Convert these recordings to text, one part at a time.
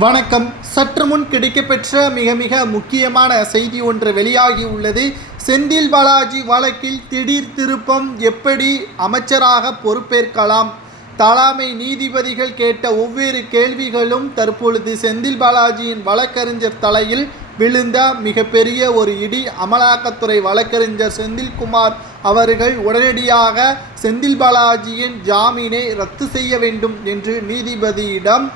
வணக்கம். சற்று முன் கிடைக்கப்பெற்ற மிக முக்கியமான செய்தி ஒன்று வெளியாகி உள்ளது. செந்தில் பாலாஜி வழக்கில் திடீர் திருப்பம், எப்படி அமைச்சராக பொறுப்பேற்கலாம்? தலைமை நீதிபதிகள் கேட்ட ஒவ்வொரு கேள்விகளும் தற்பொழுது செந்தில் பாலாஜியின் வழக்கறிஞர் தலையில் விழுந்த மிகப்பெரிய ஒரு இடி. அமலாக்கத்துறை வழக்கறிஞர் செந்தில்குமார் அவர்கள் உடனடியாக செந்தில் பாலாஜியின் ஜாமீனை ரத்து செய்ய வேண்டும் என்று நீதிபதியிடம்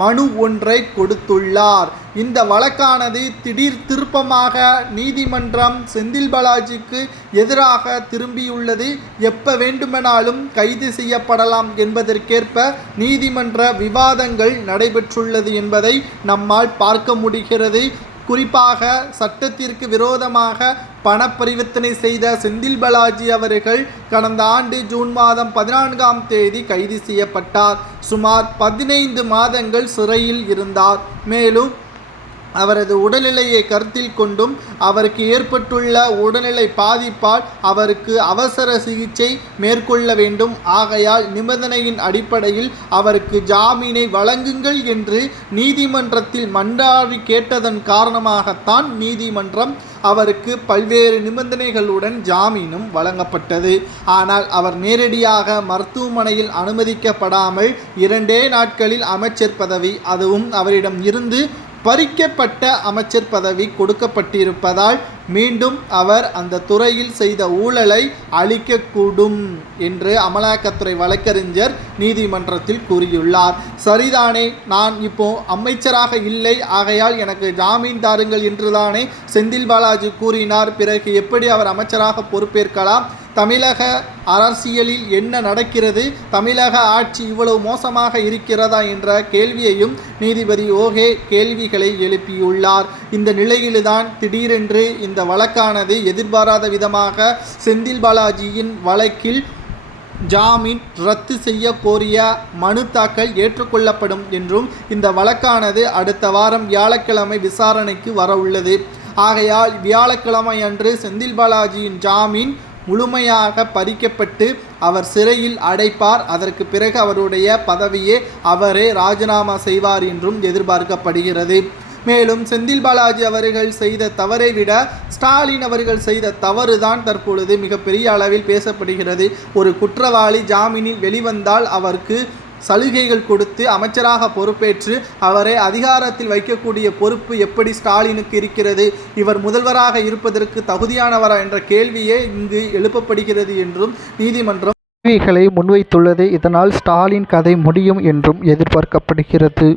மனு ஒன்றை கொடுத்துள்ளார். இந்த வழக்கானது திடீர் திருப்பமாக நீதிமன்றம் செந்தில் பாலாஜிக்கு எதிராக திரும்பியுள்ளது. எப்ப வேண்டுமானாலும் கைது செய்யப்படலாம் என்பதற்கேற்ப நீதிமன்ற விவாதங்கள் நடைபெற்றுள்ளது என்பதை நம்மால் பார்க்க முடிகிறது. குறிப்பாக சட்டத்திற்கு விரோதமாக பண பரிவர்த்தனை செய்த செந்தில் பாலாஜி அவர்கள் கடந்த ஆண்டு ஜூன் மாதம் 14ஆம் தேதி கைது செய்யப்பட்டார். சுமார் 15 மாதங்கள் சிறையில் இருந்தார். மேலும் அவரது உடல்நிலையை கருத்தில் கொண்டும் அவருக்கு ஏற்பட்டுள்ள உடல்நிலை பாதிப்பால் அவருக்கு அவசர சிகிச்சை மேற்கொள்ள வேண்டும். ஆகையால் நிபந்தனையின் அடிப்படையில் அவருக்கு ஜாமீனை வழங்குங்கள் என்று நீதிமன்றத்தில் மன்றாடி கேட்டதன் காரணமாகத்தான் நீதிமன்றம் அவருக்கு பல்வேறு நிபந்தனைகளுடன் ஜாமீனும் வழங்கப்பட்டது. ஆனால் அவர் நேரடியாக மருத்துவமனையில் அனுமதிக்கப்படாமல் 2 நாட்களில் அமைச்சர் பதவி, அதுவும் அவரிடம் இருந்து பறிக்கப்பட்ட அமைச்சர் பதவி கொடுக்கப்பட்டிருப்பதால் மீண்டும் அவர் அந்த துறையில் செய்த ஊழலை அளிக்கக்கூடும் என்று அமலாக்கத்துறை வழக்கறிஞர் நீதிமன்றத்தில் கூறியுள்ளார். சரிதானே, நான் இப்போ அமைச்சராக இல்லை, ஆகையால் எனக்கு ஜாமீன் தாருங்கள் என்றுதானே செந்தில் பாலாஜி கூறினார். பிறகு எப்படி அவர் அமைச்சராக பொறுப்பேற்கலாம்? தமிழக அரசியலில் என்ன நடக்கிறது? தமிழக ஆட்சி இவ்வளவு மோசமாக இருக்கிறதா என்ற கேள்வியையும் நீதிபதி ஓகே கேள்விகளை எழுப்பியுள்ளார். இந்த நிலையில்தான் திடீரென்று இந்த வழக்கானது எதிர்பாராத விதமாக செந்தில் பாலாஜியின் வழக்கில் ஜாமீன் ரத்து செய்ய கோரிய மனு தாக்கல் ஏற்றுக்கொள்ளப்படும் என்றும் இந்த வழக்கானது அடுத்த வாரம் வியாழக்கிழமை விசாரணைக்கு வர உள்ளது. ஆகையால் வியாழக்கிழமை அன்று செந்தில் பாலாஜியின் ஜாமீன் முழுமையாக பறிக்கப்பட்டு அவர் சிறையில் அடைப்பார். அதற்கு பிறகு அவருடைய பதவியை அவரே ராஜினாமா செய்வார் என்றும் எதிர்பார்க்கப்படுகிறது. மேலும் செந்தில் பாலாஜி அவர்கள் செய்த தவறை விட ஸ்டாலின் அவர்கள் செய்த தவறுதான் தற்பொழுது மிகப்பெரிய அளவில் பேசப்படுகிறது. ஒரு குற்றவாளி ஜாமீனில் வெளிவந்தால் அவருக்கு சலுகைகள் கொடுத்து அமைச்சராக பொறுப்பேற்று அவரை அதிகாரத்தில் வைக்கக்கூடிய பொறுப்பு எப்படி ஸ்டாலினுக்கு இருக்கிறது? இவர் முதல்வராக இருப்பதற்கு தகுதியானவரா என்ற கேள்வியே இங்கு எழுப்பப்படுகிறது என்றும் நீதிமன்றம் கேள்விகளை முன்வைத்துள்ளது. இதனால் ஸ்டாலின் கதை முடியும் என்றும் எதிர்பார்க்கப்படுகிறது.